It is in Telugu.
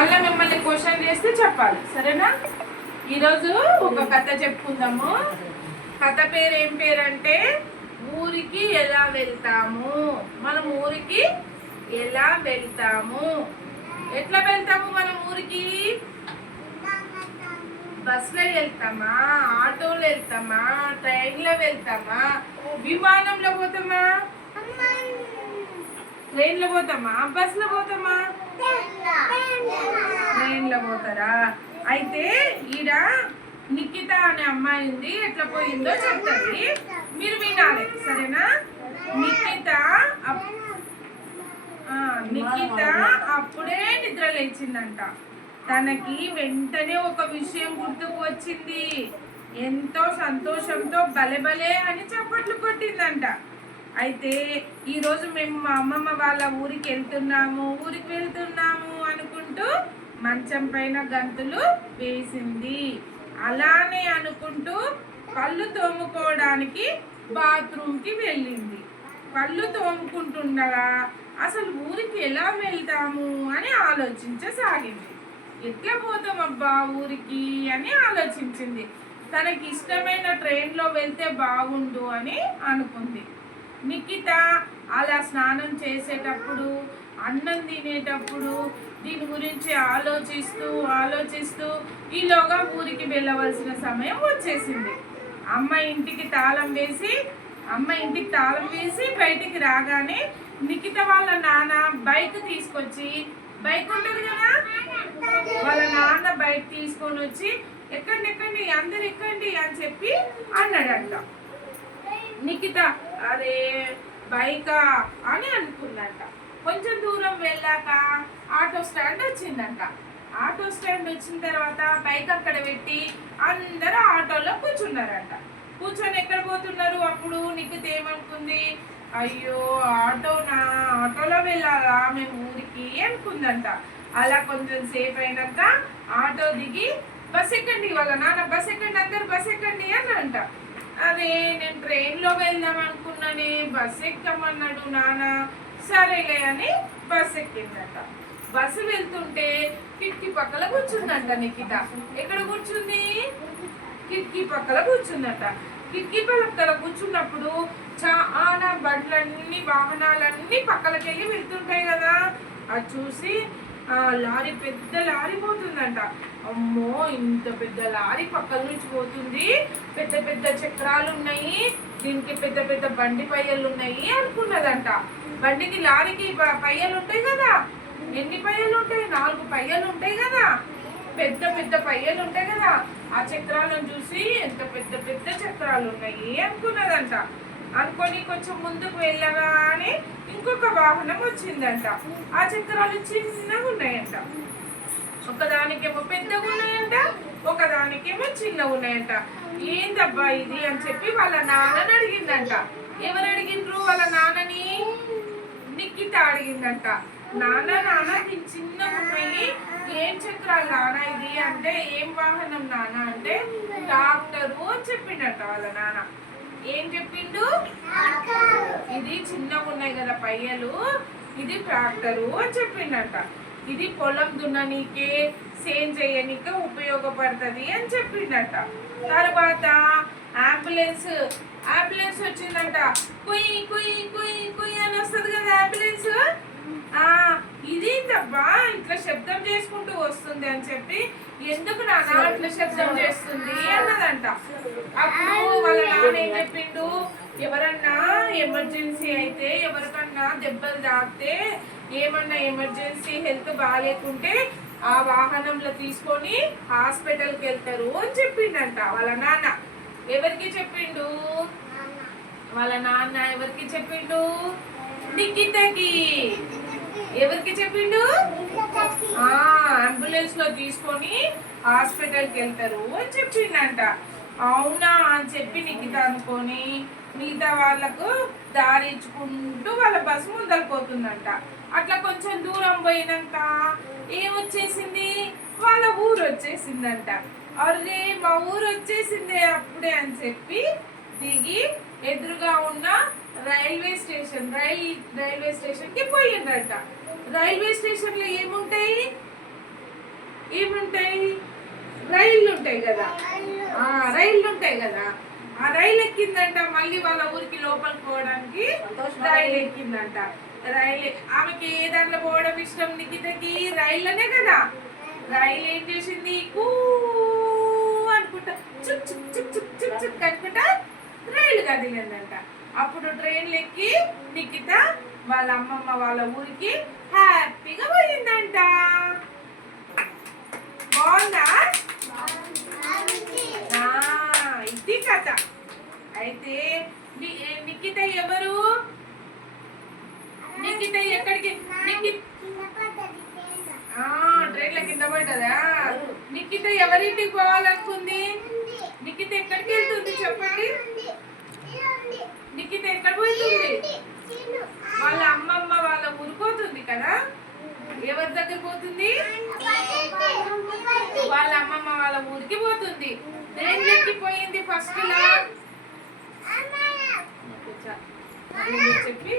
మళ్ళీ మిమ్మల్ని క్వశ్చన్ చేస్తే చెప్పాలి, సరేనా? ఈరోజు ఒక కథ చెప్పుకుందాము. కథ పేరు ఏం పేరు అంటే ఊరికి ఎలా వెళ్తాము. మనం ఊరికి ఎలా వెళ్తాము? ఎట్లా వెళ్తాము మనం ఊరికి? బస్సులో వెళ్తామా, ఆటోలో వెళ్తామా, ట్రైన్లో వెళ్తామా, విమానంలో పోతామా, ట్రైన్లో పోతామా, బస్సులో పోతామా? ట్రైన్లో పోతారా? అయితే ఈడ నిఖిత అనే అమ్మాయి ఉంది, ఎట్లా పోయిందో చెప్తుంది, మీరు వినాలి, సరేనా? నిఖిత అప్పుడే నిద్ర లేచిందంట. తనకి వెంటనే ఒక విషయం గుర్తుకు వచ్చింది. ఎంతో సంతోషంతో బలే అని చప్పట్లు కొట్టిందంట. అయితే ఈరోజు మేము మా అమ్మమ్మ వాళ్ళ ఊరికి వెళ్తున్నాము అనుకుంటూ మంచం పైన గంతులు వేసింది. అలానే అనుకుంటూ పళ్ళు తోముకోవడానికి బాత్రూమ్కి వెళ్ళింది. పళ్ళు తోముకుంటుండగా అసలు ఊరికి ఎలా వెళ్తాము అని ఆలోచించసాగింది. ఎట్లా పోతామబ్బా ఊరికి అని ఆలోచించింది. తనకి ఇష్టమైన ట్రైన్లో వెళ్తే బాగుండు అని అనుకుంది. నిఖిత అలా స్నానం చేసేటప్పుడు, అన్నం తినేటప్పుడు దీని గురించి ఆలోచిస్తూ ఈలోగా ఊరికి వెళ్ళవలసిన సమయం వచ్చేసింది. అమ్మ ఇంటికి తాళం వేసి బయటికి రాగానే నిఖిత వాళ్ళ నాన్న బైక్ తీసుకొచ్చి, బైక్ ఉంటుంది కదా, వాళ్ళ నాన్న బైక్ తీసుకొని వచ్చి ఎక్కండి అందరు ఎక్కండి అని చెప్పి అన్నాడంట. నిఖిత అరే బైకా అని అనుకుందంట. కొంచెం దూరం వెళ్ళాక ఆటో స్టాండ్ వచ్చిందంట. ఆటో స్టాండ్ వచ్చిన తర్వాత బైక్ అక్కడ పెట్టి అందరూ ఆటోలో కూర్చున్నారంట. కూర్చొని ఎక్కడ పోతున్నారు? అప్పుడు నిఖిత ఏమనుకుంది, అయ్యో ఆటోలో వెళ్ళాలా మేము ఊరికి అనుకుందంట. అలా కొంచెం సేపు అయినాక ఆటో దిగి బస్ ఎక్కండి, వాళ్ళ నాన్న బస్ ఎక్కండి, అందరు బస్ ఎక్కండి అని అంట. అదే నేను ట్రైన్లో వెళ్దాం అనుకున్నానే, బస్ ఎక్కమన్నాడు నాన్న, సరేలే అని బస్ ఎక్కిందట. బస్సు వెళ్తుంటే కిటికీ పక్కల కూర్చుందంట నిఖిత. ఎక్కడ కూర్చుంది? కిటికీ పక్కల కూర్చుందట. కిటికీ పక్కల కూర్చున్నప్పుడు చాలా బండ్లన్నీ, వాహనాలన్నీ పక్కలకెళ్ళి వెళ్తుంటాయి కదా, అది చూసి పెద్ద లారీ పోతుందంట. అమ్మో ఇంత పెద్ద లారీ పక్కల నుంచి పోతుంది, పెద్ద చక్రాలు ఉన్నాయి, దీనికి పెద్ద బండి పయ్యలు ఉన్నాయి అనుకున్నదంట. బండికి లారీకి పయ్యలు ఉంటాయి కదా, ఎన్ని పయ్యలు ఉంటాయి? 4 పయ్యలు ఉంటాయి కదా, పెద్ద పయ్యలు ఉంటాయి కదా. ఆ చక్రాలను చూసి ఎంత పెద్ద చక్రాలు ఉన్నాయి అనుకున్నదంట. అనుకొని కొంచెం ముందుకు వెళ్ళగానే ఇంకొక వాహనం వచ్చిందంట. ఆ చక్రాలు చిన్నగా ఉన్నాయంట. ఒకదానికేమో పెద్దగా ఉన్నాయంట, ఒకదానికేమో చిన్నగా ఉన్నాయంట. ఏందబ్బా ఇది అని చెప్పి వాళ్ళ నాన్నని అడిగిందంట. ఎవరు అడిగిండ్రు? వాళ్ళ నాన్నని నిఖిత అడిగిందంట. నాన్న దీని చిన్నగా ఉన్నాయి, ఏం చక్రాలు నాన్న ఇది అంటే, ఏం వాహనం నాన్న అంటే ట్రాక్టరు అని చెప్పిండట వాళ్ళ నాన్న. ఏం చెప్పిండు? ఇది చిన్నగా ఉన్నాయి కదా పయ్యలు, ఇది ట్రాక్టరు అని చెప్పిండట. ఇది పొలం దున్ననీకే, సేన్ చేయనీకే ఉపయోగపడుతుంది అని చెప్పిండట. తర్వాత అంబులెన్స్ వచ్చిందంట. కుయ్ కుయ్ కుయ్ కుయ్ అని వస్తుంది కదా అంబులెన్స్. ఇది తప్పా ఇట్లా శబ్దం చేసుకుంటూ వస్తుంది అని చెప్పి, ఎందుకు నాన్న ఇట్లా శబ్దం చేస్తుంది అన్నదంట. అప్పుడు వాళ్ళ నాన్న ఏం చెప్పిండు, ఎవరన్నా ఎమర్జెన్సీ అయితే, ఎవరికన్నా దెబ్బలు తాకితే, ఏమన్నా ఎమర్జెన్సీ హెల్త్ బాగాలేకుంటే ఆ వాహనంలో తీసుకొని హాస్పిటల్కి వెళ్తారు అని చెప్పిండంట వాళ్ళ నాన్న. ఎవరికి చెప్పిండు? వాళ్ళ నాన్న ఎవరికి చెప్పిండు? నిఖితకి. ఎవరికి చెప్పిండు? అంబులెన్స్ లో తీసుకొని హాస్పిటల్కి వెళ్తారు అని చెప్పిండంట. అవునా అని చెప్పి నిఖిత అనుకొని మిగతా వాళ్ళకు దారి ఇచ్చుకుంటూ వాళ్ళ బస్సు ముందరిపోతుందంట. అట్లా కొంచెం దూరం పోయినాక ఏమొచ్చేసింది? వాళ్ళ ఊరు వచ్చేసిందంట. అరే మా ఊరు వచ్చేసిందే అప్పుడే అని చెప్పి దిగి ఎదురుగా ఉన్న రైల్వే స్టేషన్ కి పోయిండ్రట. రైల్వే స్టేషన్ లో ఏముంటాయి? రైళ్ళు ఉంటాయి కదా, రైళ్ళు ఉంటాయి కదా, ఆ రైలు ఎక్కిందంట. మళ్ళీ వాళ్ళ ఊరికి లోపలికి పోవడానికి రైలు ఎక్కిందంట. రైలు ఆమెకి ఏ దాంట్లో పోవడం ఇష్టం? నిఖితకి రైల్లోనే కదా. రైలు ఏం చేసింది? కూ అనుకుంటా చుక్ చుక్ చుక్ చుక్ చుక్ చుక్ అనుకుంటా రైలు కదిలిందంట. అప్పుడు ట్రైన్లు ఎక్కి నిఖిత వాళ్ళ అమ్మమ్మ వాళ్ళ ఊరికి హ్యాపీగా పోయిందంట. బాగుందా? ఇది కథ. అయితే నిఖిత ఎవరు? నిఖిత ఎక్కడికి? ట్రైన్ల కింద పడ్డదా? నిఖిత ఎవరింటికి పోవాలనుకుంది? నిఖిత ఎక్కడికి వెళ్తుంది చెప్పండి? నిఖిత ఎక్కడ పోతుంది? వాళ్ళ అమ్మమ్మ వాళ్ళ ఊరు పోతుంది కదా. ఎవరి దగ్గర పోతుంది? వాళ్ళ అమ్మమ్మ వాళ్ళ ఊరికి పోతుంది. దేనికి పోయింది ఫస్ట్ లా చెప్పి